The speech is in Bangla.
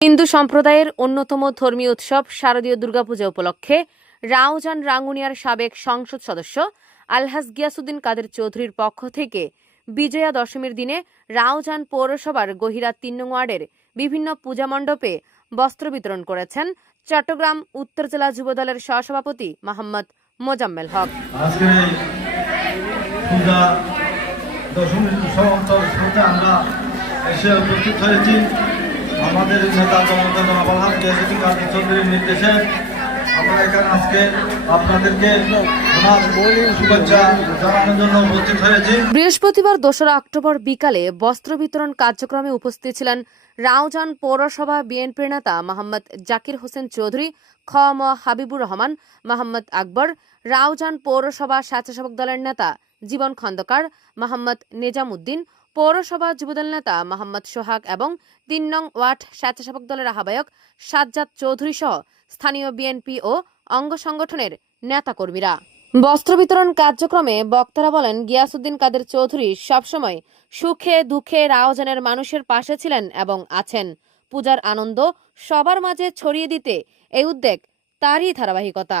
হিন্দু সম্প্রদায়ের অন্যতম ধর্মীয় উৎসব শারদীয় দুর্গাপূজা উপলক্ষে রাউজান রাঙ্গুনিয়ার সাবেক সংসদ সদস্য আলহাজ গিয়াসুদ্দিন কাদের চৌধুরীর পক্ষ থেকে বিজয়া দশমীর দিনে রাউজান পৌরসভার গহিরা তিন ওয়ার্ডের বিভিন্ন পূজা মণ্ডপে বস্ত্র বিতরণ করেছেন চট্টগ্রাম উত্তর জেলা যুবদলের সহসভাপতি মোহাম্মদ মোজাম্মেল হক। আমরা আমাদের নেতা জনতা জনাবাল গিয়াসুদ্দিন কাদের চৌধুরীর নির্দেশে আমরা এখানে আজকে আপনাদেরকে বৃহস্পতিবার দোসরা অক্টোবর বিকালে বস্ত্র বিতরণ কার্যক্রমে উপস্থিত ছিলেন রাউজান পৌরসভা বিএনপির নেতা মোহাম্মদ জাকির হোসেন চৌধুরী, খ ম হাবিবুর রহমান, মোহাম্মদ আকবর, রাউজান পৌরসভা স্বেচ্ছাসেবক দলের নেতা জীবন খন্দকার মোহাম্মদ নেজামুদ্দিন পৌরসভা যুবদল নেতা মোহাম্মদ সোহাগ এবং তিন নং ওয়ার্ড স্বেচ্ছাসেবক দলের আহ্বায়ক সাজ্জাদ চৌধুরী সহ স্থানীয় বিএনপি ও অঙ্গ সংগঠনের নেতাকর্মীরা। বস্ত্র বিতরণ কার্যক্রমে বক্তারা বলেন গিয়াসুদ্দিন কাদের চৌধুরী সবসময় সুখে দুঃখে রাওজানের মানুষের পাশে ছিলেন এবং আছেন। পূজার আনন্দ সবার মাঝে ছড়িয়ে দিতে এই উদ্যোগ তারই ধারাবাহিকতা।